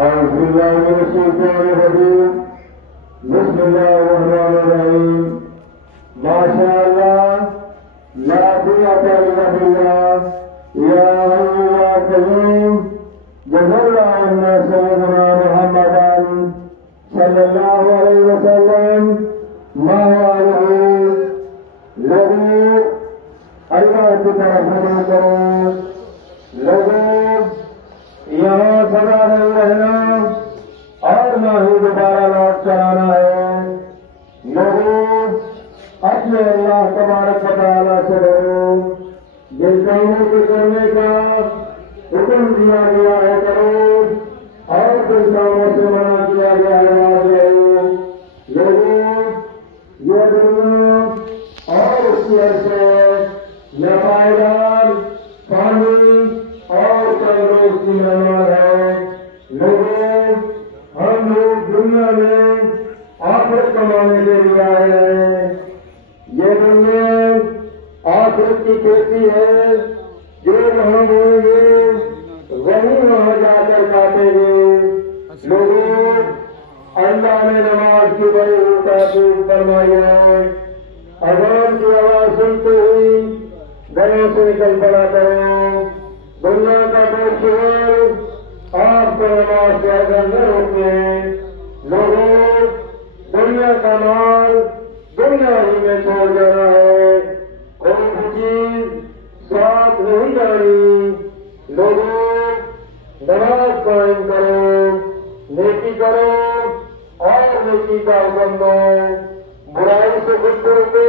أعوذ بالله من الشيطان الرجيم بسم الله الرحمن الرحيم ما شاء الله لا قوة إلا بالله يا حي يا قيوم جزا الله عنا سيدنا محمدا صلى الله عليه وسلم ما آله لوگوں اللہ کی طرف رجوع کرو لوگوں یہاں سدا نہیں رہنا اور نہ ہی دوبارہ لوٹ چلانا ہے لوگوں اپنے اللہ تبارک و تعالیٰ سے ڈرو جن کاموں کے کرنے کا حکم دیا گیا ہے کرو اور جن کاموں سے منع کیا گیا ہے نہ کرو لوگوں یہ دنیا اور اس کی عرصے نہ پائیدار پانی اور چند روز کی مہمان ہے لوگوں ہم لوگ دنیا میں آخرت کمانے کے لیے آئے ہیں یہ دنیا آخرت کی کھیتی ہے جو وہاں بولیں گے وہی وہاں جا کر کاٹیں گے لوگوں اللہ نے نماز کی بڑی تحقیق فرمائی ہے اذان کی آواز سنتے ہوئی گھروں سے نکل پڑا کرو دنیا کا کوئی شہر آپ کو نماز سے اگر نہ روکے لوگوں دنیا کا مال دنیا ہی میں چھوڑ جانا ہے کوئی بھی چیز ساتھ نہیں جانی لوگوں نماز قائم کرو نیکی کرو اور نیکی کا حکم دو برائی سے خود کو روکو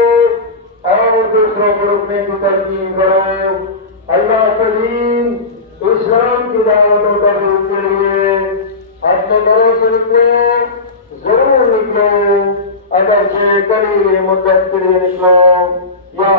اور دوسروں کو روکنے کی ترکیب کرو اللہ کریم اسلام کی دعوتوں کا روپ کے لیے اپنے گھروں سے نکلو ضرور نکلو اگرچہ قریب مدت کے لیے نکلو یا